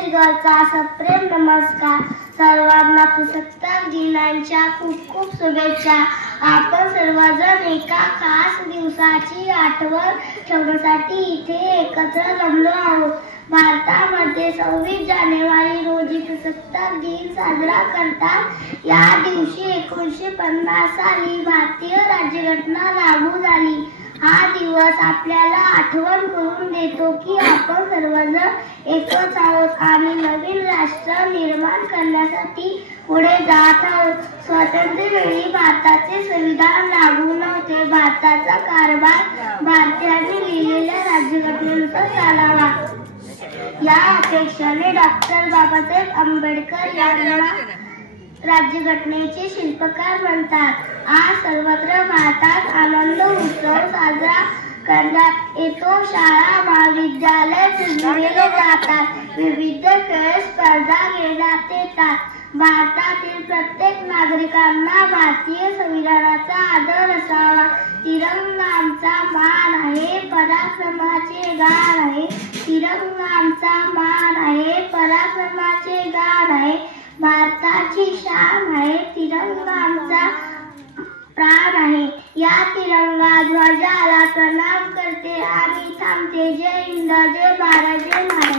छत्तीसगडचा सप्रेम नमस्कार. सर्वांना प्रजासत्ताक दिनाच्या खूप खूप शुभेच्छा. आपण सर्वजण एका खास दिवसाची आठवण ठेवण्यासाठी इथे एकत्र जमलो आहोत. भारतामध्ये 26 जानेवारी रोजी प्रजासत्ताक दिन साजरा करतात. या दिवशी 1950 साली भारतीय राज्यघटना लागू झाली. हा दिवस आपल्याला आठवण करून देतो की आपण सर्वजण एकच आहोत आणि नवीन राष्ट्र निर्माण करण्यासाठी पुढे जात आहोत. स्वातंत्र्यवेळी भारताचे संविधान लागू नव्हते. भारताचा कारभार भारतीयांनी लिहिलेल्या राज्यघटनेनुसार चालावा या अपेक्षेने डॉक्टर बाबासाहेब आंबेडकर यांना राज्यघटनेचे शिल्पकार म्हणतात. आज सर्वत्र भारतात आनंद उत्सव साजरा करण्यात येतो. शाळा महाविद्यालय सजविले जातात. विविध खेळ स्पर्धा घेण्यात येतात. भारतातील प्रत्येक नागरिकांना भारतीय संविधानाचा आदर असावा. तिरंगा आमचा मान आहे, पराक्रमाचे गाण आहे. तिरंगा आमचा मान आहे, पराक्रमाचे गाण आहे. भारताची शान आहे, तिरंगा आमचा प्राण आहे. या तिरंगा ध्वजाला प्रणाम करते आणि थांबते. जय हिंद, जय भारत, जय महाराष्ट्र.